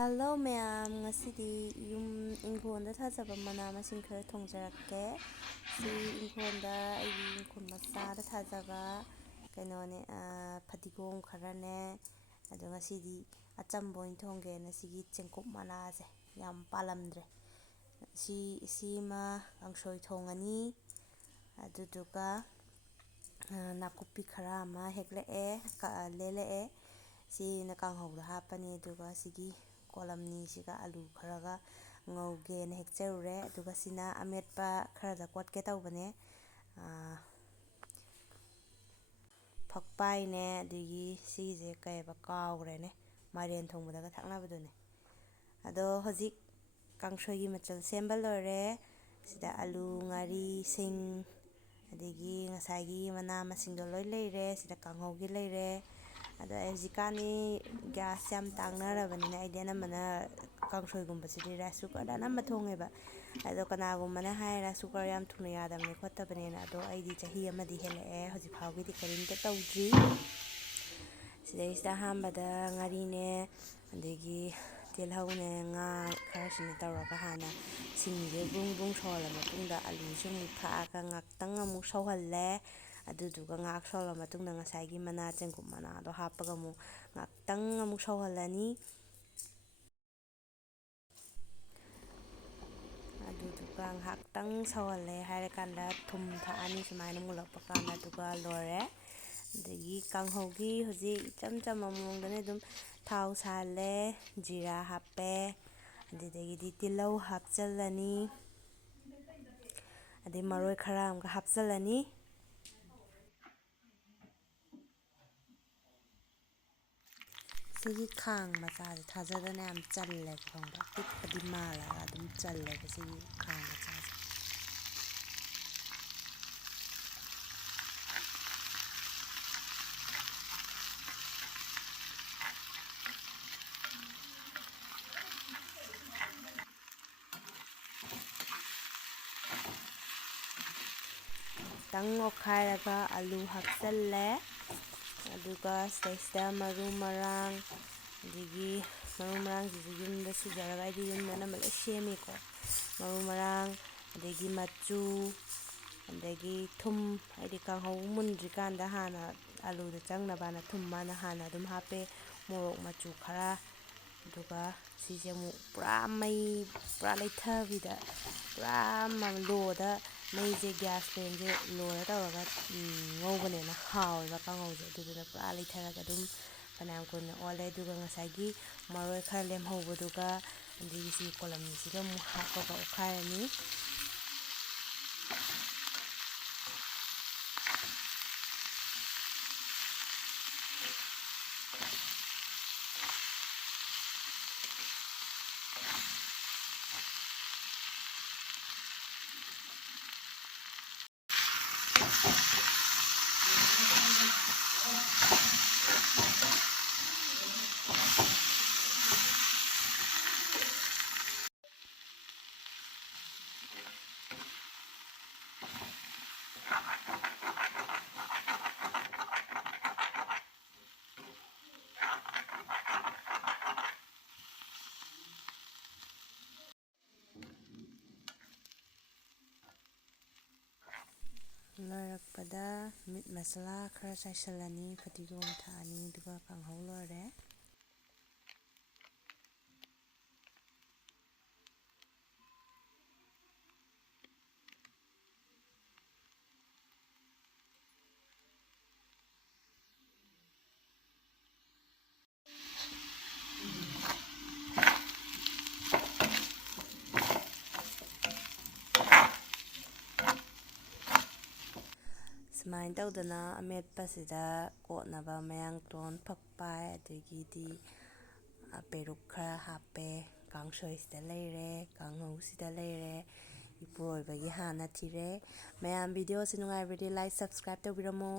Hello ꯃꯌꯥꯝ, ꯉꯁꯤꯗꯤ ꯏꯪꯈꯣꯜꯗ ꯊꯥꯖꯕ ꯃꯅꯥ ꯃꯁꯤꯡ ꯈꯔ ꯊꯣꯡꯖꯔꯛꯀꯦ. ꯁꯤ ꯏꯪꯈꯣꯜꯗ ꯑꯩꯒꯤ ꯏꯪꯈꯣꯜ ꯃꯆꯥꯗ ꯊꯥꯖꯕ ꯀꯩꯅꯣꯅꯦ, ꯐꯗꯤꯒꯣꯝ ꯈꯔꯅꯦ. ꯑꯗꯣ ꯉꯁꯤꯗꯤ ꯑꯆꯝꯕ ꯑꯣꯏꯅ ꯊꯣꯡꯒꯦꯅ ꯁꯤꯒꯤ ꯆꯦꯡꯀꯨꯞ ꯃꯅꯥꯁꯦ ꯌꯥꯝ ꯄꯥꯜꯂꯝꯗ꯭ꯔꯦ. ꯁꯤꯃ ꯀꯥꯡꯁꯣꯏ ꯊꯣꯡꯉꯅꯤ. ꯑꯗꯨꯗꯨꯒ ꯅꯥꯀꯨꯞꯄꯤ ꯈꯔ ꯑꯃ ꯍꯦꯛꯂꯛꯑꯦ, ꯂꯦꯜꯂꯛꯑꯦ. ꯁꯤꯅ ꯀꯥꯡꯍꯧꯗ ꯍꯥꯞꯄꯅꯤ. ꯑꯗꯨꯒ ꯁꯤꯒꯤ ꯀꯣꯂꯝꯅꯤꯁꯤꯒ ꯑꯂꯨ ꯈꯔꯒ ꯉꯧꯒꯦꯅ ꯍꯦꯛꯆꯔꯨꯔꯦ. ꯑꯗꯨꯒ ꯁꯤꯅ ꯑꯃꯦꯠꯄ ꯈꯔꯗ ꯀꯣꯠꯀꯦ ꯇꯧꯕꯅꯦ. ꯐꯛꯄꯥꯏꯅꯦ, ꯑꯗꯒꯤ ꯁꯤꯁꯦ ꯀꯩꯕ ꯀꯥꯎꯈ꯭ꯔꯦꯅꯦ, ꯃꯥꯏꯔꯦꯟ ꯊꯣꯡꯕꯗꯒ ꯊꯛꯅꯕꯗꯨꯅꯦ. ꯑꯗꯣ ꯍꯧꯖꯤꯛ ꯀꯥꯡꯁꯣꯏꯒꯤ ꯃꯆꯜ ꯁꯦꯝꯕ ꯂꯣꯏꯔꯦ. ꯁꯤꯗ ꯑꯂꯨ, ꯉꯥꯔꯤ, ꯁꯤꯡ, ꯑꯗꯒꯤ ꯉꯁꯥꯏꯒꯤ ꯃꯅꯥ ꯃꯁꯤꯡꯗꯣ ꯂꯣꯏ ꯂꯩꯔꯦ. ꯁꯤꯗ ꯀꯥꯡꯍꯧꯒꯤ ꯂꯩꯔꯦ. ꯑꯗꯣ ꯍꯧꯖꯤꯛꯀꯥꯟꯗꯤ ꯒ꯭ꯌꯥꯁ ꯌꯥꯝ ꯇꯥꯡꯅꯔꯕꯅꯤꯅ ꯑꯩꯗꯤ ꯑꯅꯝꯕꯅ ꯀꯥꯡꯁꯣꯏꯒꯨꯝꯕꯁꯤꯗꯤ ꯔꯥꯏꯁ ꯀꯨꯀꯔꯗ ꯑꯅꯝꯕ ꯊꯣꯡꯉꯦꯕ. ꯑꯗꯣ ꯀꯅꯥꯒꯨꯝꯕꯅ ꯍꯥꯏ ꯔꯥꯏꯁ ꯀꯨꯀꯔ ꯌꯥꯝ ꯊꯨꯅ ꯌꯥꯗꯕꯅꯤ ꯈꯣꯠꯇꯕꯅꯦꯅ. ꯑꯗꯣ ꯑꯩꯗꯤ ꯆꯍꯤ ꯑꯃꯗꯤ ꯍꯦꯜꯂꯛꯑꯦ, ꯍꯧꯖꯤꯛ ꯐꯥꯎꯒꯤꯗꯤ ꯀꯔꯤꯝꯇ ꯇꯧꯗ꯭ꯔꯤ. ꯁꯤꯗꯩꯁꯤꯗ ꯑꯍꯥꯟꯕꯗ ꯉꯥꯔꯤꯅꯦ, ꯑꯗꯒꯤ ꯇꯤꯜꯍꯧꯅꯦ, ꯉꯥ ꯈꯔꯁꯤꯅ ꯇꯧꯔꯒ ꯍꯥꯟꯅ ꯁꯤꯡꯁꯦ ꯕ꯭ꯔꯨꯡ ꯕ꯭ꯔꯨꯡ ꯁꯧꯍꯜꯂ ꯃꯇꯨꯡꯗ ꯑꯂꯨꯁꯦ ꯑꯃꯨꯛ ꯊꯥꯛꯑꯒ ꯉꯥꯛꯇꯪ ꯑꯃꯨꯛ ꯁꯧꯍꯜꯂꯦ. ꯑꯗꯨꯗꯨꯒ ꯉꯥꯏꯍꯥꯛ ꯁꯧꯍꯜꯂ ꯃꯇꯨꯡꯗ ꯉꯁꯥꯏꯒꯤ ꯆꯦꯡꯀꯨꯞ ꯃꯅꯥꯗꯣ ꯍꯥꯞꯄꯒ ꯑꯃꯨꯛ ꯉꯥꯛꯇꯪ ꯑꯃꯨꯛ ꯁꯧꯍꯜꯂꯅꯤ. ꯑꯗꯨꯗꯨꯒ ꯉꯥꯏꯍꯥꯛꯇꯪ ꯁꯧꯍꯜꯂꯦ ꯍꯥꯏꯔꯀꯥꯟꯗ ꯊꯨꯝ ꯊꯥꯛꯑꯅꯤ, ꯁꯨꯃꯥꯏꯅ ꯃꯨꯜꯂꯛꯄ ꯀꯥꯟꯗ. ꯑꯗꯨꯒ ꯂꯣꯏꯔꯦ. ꯑꯗꯒꯤ ꯀꯥꯡꯍꯧꯒꯤ ꯍꯧꯖꯤꯛ ꯏꯆꯝ ꯆꯝꯕ ꯃꯑꯣꯡꯗꯅꯦ. ꯑꯗꯨꯝ ꯊꯥꯎ ꯁꯥꯍꯜꯂꯦ, ꯖꯤꯔꯥ ꯍꯥꯞꯄꯦ, ꯑꯗꯨꯗꯒꯤꯗꯤ ꯇꯤꯜꯍꯧ ꯍꯥꯞꯆꯤꯜꯂꯅꯤ, ꯑꯗꯩ ꯃꯔꯣꯏ ꯈꯔ ꯑꯃꯒ ꯍꯥꯞꯆꯤꯜꯂꯅꯤ. ꯁꯤꯒꯤ ꯈꯥꯡ ꯃꯆꯥꯁꯦ ꯊꯥꯖꯗꯅ ꯌꯥꯝ ꯆꯜꯂꯦꯕ, ꯈꯪꯕ꯭ꯔꯥ? ꯄꯤꯛꯄꯗꯤ ꯃꯥꯜꯂꯒ ꯑꯗꯨꯝ ꯆꯜꯂꯦꯕ ꯁꯤꯒꯤ ꯈꯥꯡ ꯃꯆꯥꯁꯦ. ꯈꯤꯇꯪ ꯑꯣꯠꯈꯥꯏꯔꯒ ꯑꯂꯨ ꯍꯥꯞꯆꯜꯂꯦ. ꯑꯗꯨꯒ ꯁꯤꯗꯩꯁꯤꯗ ꯃꯔꯨ ꯃꯔꯥꯡ, ꯑꯗꯒꯤ ꯃꯔꯨ ꯃꯔꯥꯡꯁꯤꯁꯨ ꯌꯨꯝꯗ ꯁꯨꯖꯔꯒ ꯑꯩꯗꯤ ꯌꯨꯝꯗ ꯑꯅꯝꯕ ꯂꯣꯏ ꯁꯦꯝꯃꯤꯀꯣ. ꯃꯔꯨ ꯃꯔꯥꯡ, ꯑꯗꯒꯤ ꯃꯆꯨ, ꯑꯗꯒꯤ ꯊꯨꯝ. ꯍꯥꯏꯗꯤ ꯀꯥꯡꯍꯧ ꯃꯨꯟꯗ꯭ꯔꯤꯀꯥꯟꯗ ꯍꯥꯟꯅ ꯑꯂꯨꯗ ꯆꯪꯅꯕꯅ ꯊꯨꯝ ꯍꯥꯟꯅ ꯑꯗꯨꯝ ꯍꯥꯞꯄꯦ. ꯃꯣꯔꯣꯛ ꯃꯆꯨ ꯈꯔ. ꯑꯗꯨꯒ ꯁꯤꯁꯦ ꯑꯃꯨꯛ ꯄꯨꯔꯥ ꯃꯩ ꯄꯨꯔꯥ ꯂꯩꯊꯕꯤꯗ, ꯄꯨꯔꯥ ꯂꯣꯗ, ꯃꯩꯁꯦ ꯒ꯭ꯌꯥꯁ ꯐ꯭ꯂꯦꯝꯁꯦ ꯂꯣꯗ ꯇꯧꯔꯒ ꯉꯧꯕꯅꯦꯅ ꯍꯥꯎꯋꯦꯕ ꯀꯥꯡꯍꯧꯁꯦ. ꯑꯗꯨꯗꯨꯅ ꯄꯨꯔꯥ ꯂꯩꯊꯔꯒ ꯑꯗꯨꯝ ꯐꯅꯌꯥꯝ ꯀꯨꯏꯅ ꯑꯣꯠꯂꯦ. ꯑꯗꯨꯒ ꯉꯁꯥꯏꯒꯤ ꯃꯔꯣꯏ ꯈꯔ ꯂꯦꯝꯍꯧꯕꯗꯨꯒ, ꯑꯗꯒꯤ ꯁꯤ ꯀꯣꯂꯝꯅꯤꯁꯤꯒ ꯑꯃꯨꯛ ꯍꯥꯞꯄꯒ ꯑꯣꯠꯈꯥꯏꯔꯅꯤ. ꯂꯣꯏꯔꯛꯄꯗ ꯃꯤꯠ ꯃꯁꯂꯥ ꯈꯔ ꯆꯥꯏꯁꯤꯜꯂꯅꯤ, ꯐꯗꯤꯒꯣꯝ ꯊꯥꯛꯑꯅꯤ, ꯑꯗꯨꯒ ꯀꯥꯡꯍꯧ ꯂꯣꯏꯔꯦ꯫ ꯁꯨꯃꯥꯏꯅ ꯇꯧꯗꯅ ꯑꯃꯦꯠꯄꯁꯤꯗ ꯀꯣꯠꯅꯕ ꯃꯌꯥꯡꯇꯣꯟ, ꯐꯛꯄꯥꯏ, ꯑꯗꯒꯤꯗꯤ ꯄꯦꯔꯨꯛ ꯈꯔ ꯍꯥꯞꯄꯦ. ꯀꯥꯡꯁꯣꯏꯁꯤꯗ ꯂꯩꯔꯦ, ꯀꯥꯡꯍꯧꯁꯤꯗ ꯂꯩꯔꯦ, ꯏꯄꯨꯔꯣꯏꯕꯒꯤ ꯍꯥꯟꯅ ꯊꯤꯔꯦ. ꯃꯌꯥꯝ ꯚꯤꯗꯤꯑꯣꯁꯤ ꯅꯨꯡꯉꯥꯏꯕꯗꯤ ꯂꯥꯏꯛ ꯁꯕꯁꯀ꯭ꯔꯥꯏꯕ ꯇꯧꯕꯤꯔꯝꯃꯣ.